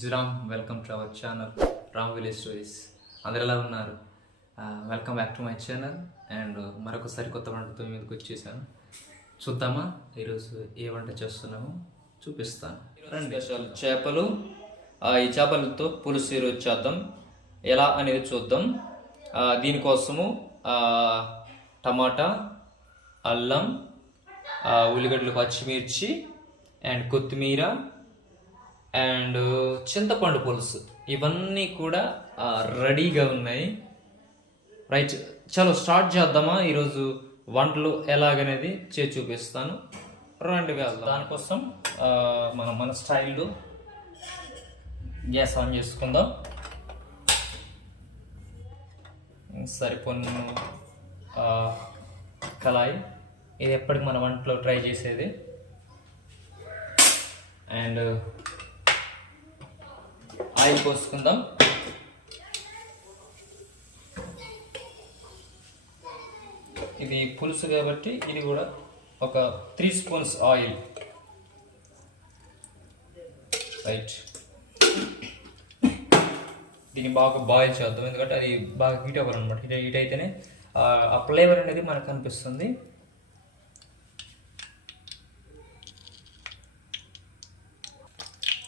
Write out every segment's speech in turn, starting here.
Is Ram. Welcome to our channel Ram village stories. అందరు ఎలా ఉన్నారు? Welcome back to my channel. And మరొకసారి కొత్త వంటతో మీదకి వచ్చేసాను. చూద్దామా ఈరోజు ఏ వంట చేస్తున్నామో చూపిస్తాను. స్పెషల్ చేపలు. ఈ చేపలతో పులుసు ఈరోజు చేద్దాం. ఎలా అనేది చూద్దాం. దీనికోసము టమాటా, అల్లం, ఉల్లిగడ్డలు, పచ్చిమిర్చి అండ్ కొత్తిమీర అండ్ చింతపండు పులుసు ఇవన్నీ కూడా రెడీగా ఉన్నాయి. రైట్, చలో స్టార్ట్ చేద్దామా? ఈరోజు వంటలు ఎలాగనేది చేసి చూపిస్తాను. రండి వెళ్దాం. దానికోసం మన స్టైల్లో గ్యాస్ ఆన్ చేసుకుందాం. సరిపోను కళాయి, ఇది ఎప్పటికి మన వంటలో ట్రై చేసేది. అండ్ ఆయిల్ పోసుకుందాం. ఇది పులుసు కాబట్టి ఇది కూడా ఒక 3 స్పూన్స్ ఆయిల్. రైట్, దీన్ని బాగా బాయిల్ చేద్దాం, ఎందుకంటే అది బాగా హీట్ అవ్వాలన్నమాట. హీట్ అయితేనే ఆ ఫ్లేవర్ అనేది మనకు కనిపిస్తుంది.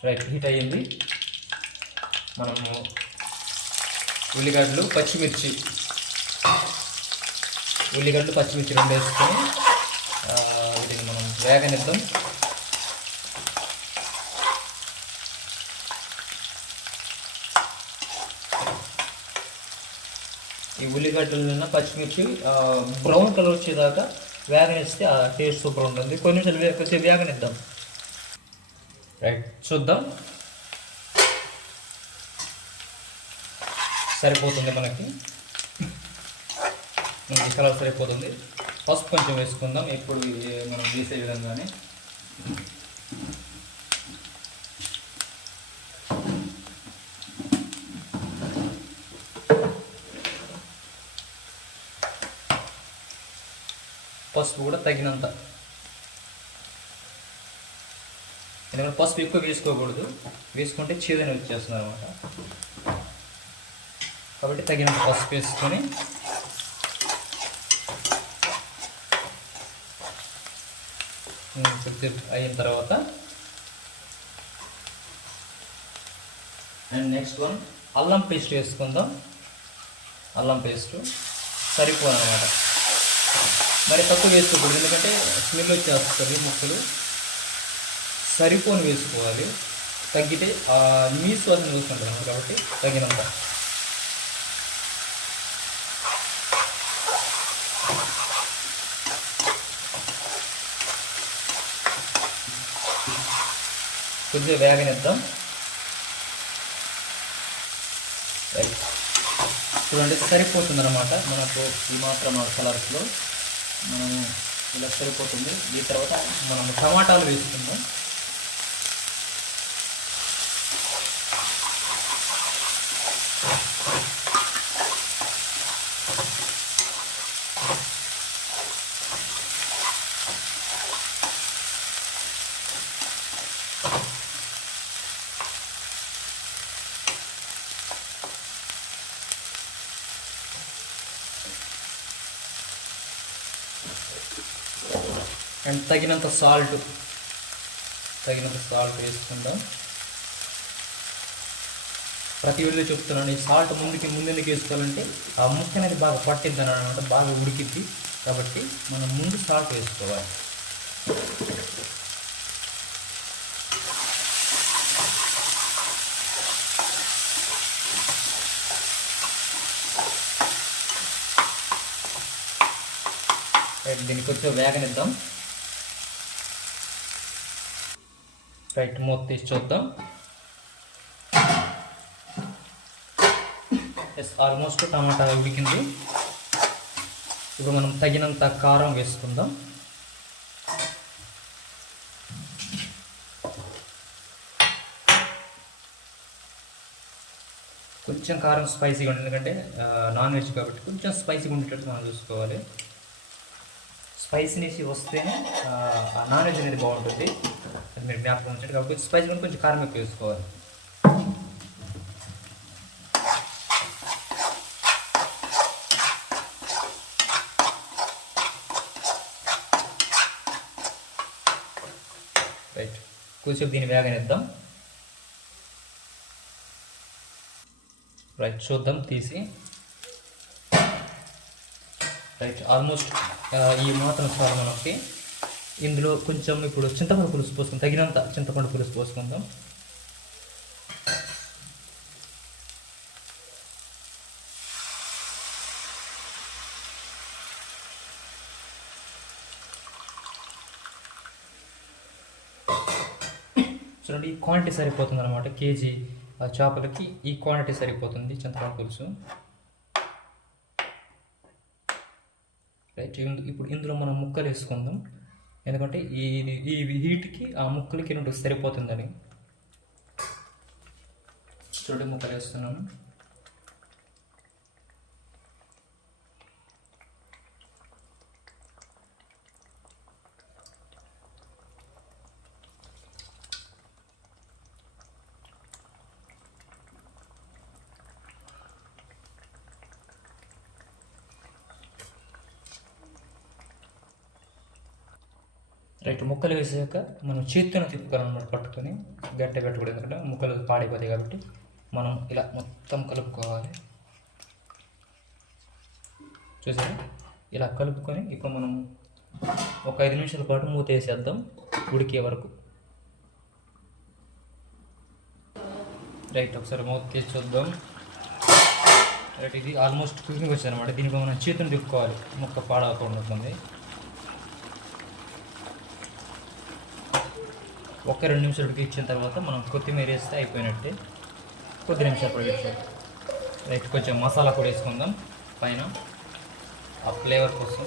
రైట్, హీట్ అయ్యింది. మనము ఉల్లిగడ్డలు పచ్చిమిర్చి రెండు వేసుకొని వీటిని మనం వేగనిద్దాం. ఈ ఉల్లిగడ్డలైనా పచ్చిమిర్చి బ్రౌన్ కలర్ వచ్చేదాకా వేగనిస్తే ఆ టేస్ట్ సూపర్ ఉంటుంది. కొన్ని నిమిషాలు కొద్దిసేపు వేగనిద్దాం. రైట్, చూద్దాం. సరిపోతుంది, మనకి కలర్ సరిపోతుంది. పసుపు కొంచెం వేసుకుందాం, ఇప్పుడు మనం వేసే విధంగానే. పసుపు కూడా తగినంత, ఎందుకంటే పసుపు ఎక్కువ వేసుకోకూడదు, వేసుకుంటే చేదని వచ్చేస్తుంది అనమాట. కాబట్టి తగినంత పసుపు వేసుకొని కొద్దిసేపు అయిన తర్వాత అండ్ నెక్స్ట్ వన్ అల్లం పేస్ట్ వేసుకుందాం. అల్లం పేస్ట్ సరిపోదన్నమాట, మరి తక్కువ వేసుకోకూడదు, ఎందుకంటే స్మెల్ వచ్చేస్తుంది ముక్కలు. సరిపోని వేసుకోవాలి, తగ్గితే నీసు అది చూసుకుంటుంది అన్నమాట. కాబట్టి తగినంత. కొద్దిగా వేగనిద్దాం. చూడండి, సరిపోతుంది అన్నమాట మనకు ఈ మాత్రం కలర్స్లో. మనం ఇలా సరిపోతుంది. దీని తర్వాత మనం టమాటాలు వేసుకుందాం. అండ్ తగినంత సాల్ట్ వేసుకుందాం. ప్రతి వీడియో చెప్తున్నాను, ఈ సాల్ట్ ముందుకు వేసుకోవాలంటే ఆ ముక్క అనేది బాగా పట్టిద్ది అనమాట, బాగా ఉడికిద్ది. కాబట్టి మనం ముందు సాల్ట్ వేసుకోవాలి. దీనికి కొంచెం వేగనిద్దాం. రైట్, మూత తీసి చూద్దాం. ఆల్మోస్ట్ టమాటా ఉడికింది. ఇప్పుడు మనం తగినంత కారం వేసుకుందాం. కొంచెం కారం స్పైసీగా ఉంటుంది, ఎందుకంటే నాన్ వెజ్ కాబట్టి కొంచెం స్పైసీగా ఉండేటట్టు మనం చూసుకోవాలి. స్పైసీనెస్ వస్తేనే నాన్ వెజ్ అనేది బాగుంటుంది. మీరు జ్ఞాపకం ఉంచండి. కాబట్టి స్పైసీ కొంచెం కారం ఎక్కువ వేసుకోవాలి. కొద్దిసేపు దీన్ని వేగనిద్దాం. రైట్, చూద్దాం తీసి. రైట్, ఆల్మోస్ట్ ఈ మాత్రం చాలు మనకి. ఇందులో కొంచెం ఇప్పుడు చింతపండు పులుసు పోసుకుందాం, తగినంత చింతపండు పులుసు పోసుకుందాం. చూడండి, ఈ క్వాంటిటీ సరిపోతుంది అనమాట. కేజీ చేపలకి ఈ క్వాంటిటీ సరిపోతుంది చింతపండు పులుసు. రైట్, ఇప్పుడు ఇందులో మనం ముక్కలు వేసుకుందాం, ఎందుకంటే ఈ హీట్కి ఆ ముక్కలకి నుండి సరిపోతుందని. చూడండి, ముక్కలు వేస్తున్నాను. రైట్, ముక్కలు వేసాక మనం చేతితో తిప్పుకోవాలన్నమాట, పట్టుకొని గంట పెట్టకూడదు, ఎందుకంటే ముక్కలు పాడైపోతాయి కాబట్టి మనం ఇలా మొత్తం కలుపుకోవాలి. చూసారా, ఇలా కలుపుకొని ఇప్పుడు మనం ఒక 5 నిమిషాల పాటు మూత వేసేద్దాం ఉడికే వరకు. రైట్, ఒకసారి మూత తీసి చూద్దాం. రైట్, ఇది ఆల్మోస్ట్ కుకింగ్ వచ్చింది అనమాట. దీనిపై మనం చేతిని తిప్పుకోవాలి, ముక్క పాడవకుండా ఉంటుంది. ఒక 2 నిమిషాలు ఉడికించిన తర్వాత మనం కొత్తిమీర వేస్తే అయిపోయినట్టే. కొద్ది నిమిషాలు ఉడికించాలి. రైట్, కొంచెం మసాలా కూడా వేసుకుందాం పైన ఆ ఫ్లేవర్ కోసం.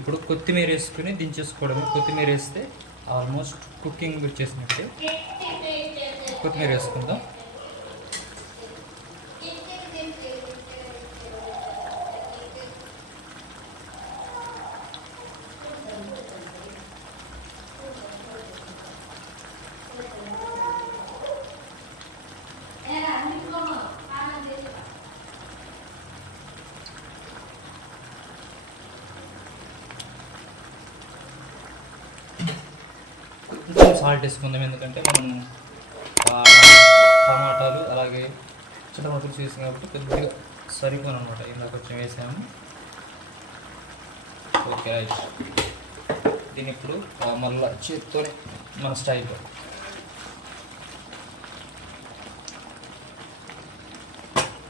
ఇప్పుడు కొత్తిమీర వేసుకుని దించేసుకోవడమే. కొత్తిమీర వేస్తే ఆల్మోస్ట్ కుకింగ్ వచ్చేసినట్టే. కొత్తిమీర వేసుకుందాం. కొంచెం సాల్ట్ వేసుకుందాం, ఎందుకంటే మనం టమాటాలు అలాగే చింతపండు చేసాం కాబట్టి కొద్దిగా సరిపోను అనమాట. ఇందాక కొంచెం వేసాము. Okay, right. దీన్ని ఇప్పుడు మళ్ళీ చేతితోనే మన స్టైల్లో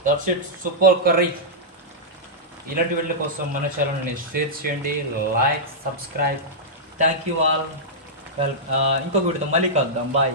దట్స్ ఇట్, సూపర్ కర్రీ. ఇలాంటి వీడియో కోసం మన ఛానల్ని షేర్ చేయండి, like, subscribe. Thank you all. ఇంకొక వీడియోతో మళ్ళీ కలుద్దాం. బాయ్.